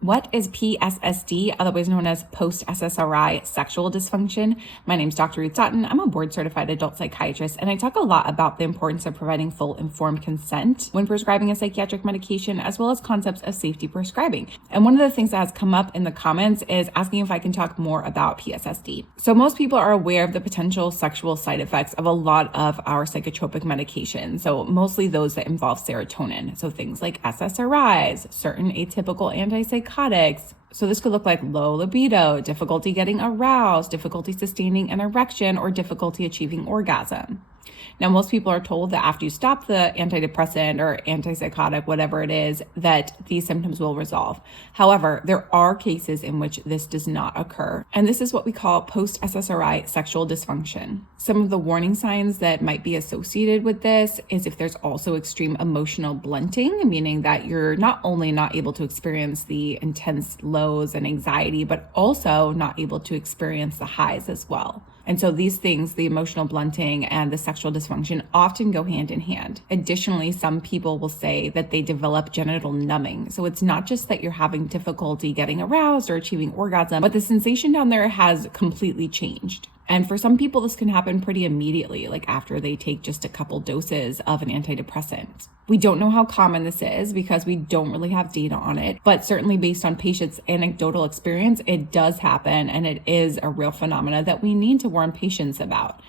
What is PSSD, otherwise known as post-SSRI sexual dysfunction? My name is Dr. Ruth Sutton. I'm a board-certified adult psychiatrist, and I talk a lot about the importance of providing full informed consent when prescribing a psychiatric medication, as well as concepts of safety prescribing. And one of the things that has come up in the comments is asking if I can talk more about PSSD. So most people are aware of the potential sexual side effects of a lot of our psychotropic medications, so mostly those that involve serotonin. So things like SSRIs, certain atypical antipsychotics. So this could look like low libido, difficulty getting aroused, difficulty sustaining an erection, or difficulty achieving orgasm. Now, most people are told that after you stop the antidepressant or antipsychotic, whatever it is, that these symptoms will resolve. However, there are cases in which this does not occur. And this is what we call post-SSRI sexual dysfunction. Some of the warning signs that might be associated with this is if there's also extreme emotional blunting, meaning that you're not only not able to experience the intense lows and anxiety, but also not able to experience the highs as well. And so these things, the emotional blunting and the sexual dysfunction, often go hand in hand. Additionally, some people will say that they develop genital numbing. So it's not just that you're having difficulty getting aroused or achieving orgasm, but the sensation down there has completely changed. And for some people, this can happen pretty immediately, like after they take just a couple doses of an antidepressant. We don't know how common this is because we don't really have data on it, but certainly based on patients' anecdotal experience, it does happen, and it is a real phenomena that we need to warn patients about.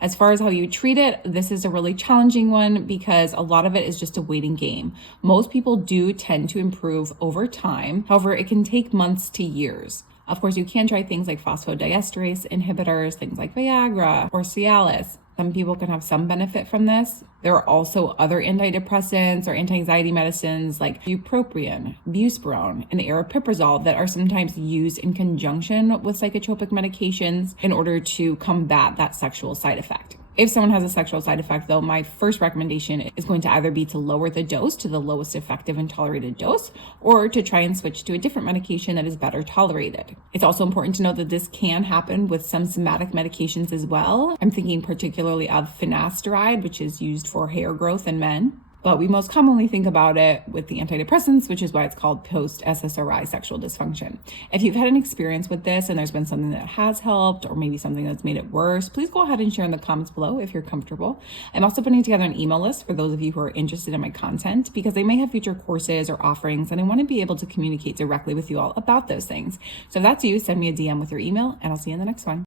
As far as how you treat it, this is a really challenging one because a lot of it is just a waiting game. Most people do tend to improve over time. However, it can take months to years. Of course, you can try things like phosphodiesterase inhibitors, things like Viagra or Cialis. Some people can have some benefit from this. There are also other antidepressants or anti-anxiety medicines like bupropion, buspirone, and aripiprazole that are sometimes used in conjunction with psychotropic medications in order to combat that sexual side effect. If someone has a sexual side effect, though, my first recommendation is going to either be to lower the dose to the lowest effective and tolerated dose, or to try and switch to a different medication that is better tolerated. It's also important to know that this can happen with some somatic medications as well. I'm thinking particularly of finasteride, which is used for hair growth in men. But we most commonly think about it with the antidepressants, which is why it's called post-SSRI sexual dysfunction. If you've had an experience with this and there's been something that has helped or maybe something that's made it worse, please go ahead and share in the comments below if you're comfortable. I'm also putting together an email list for those of you who are interested in my content because they may have future courses or offerings and I want to be able to communicate directly with you all about those things. So if that's you, send me a DM with your email and I'll see you in the next one.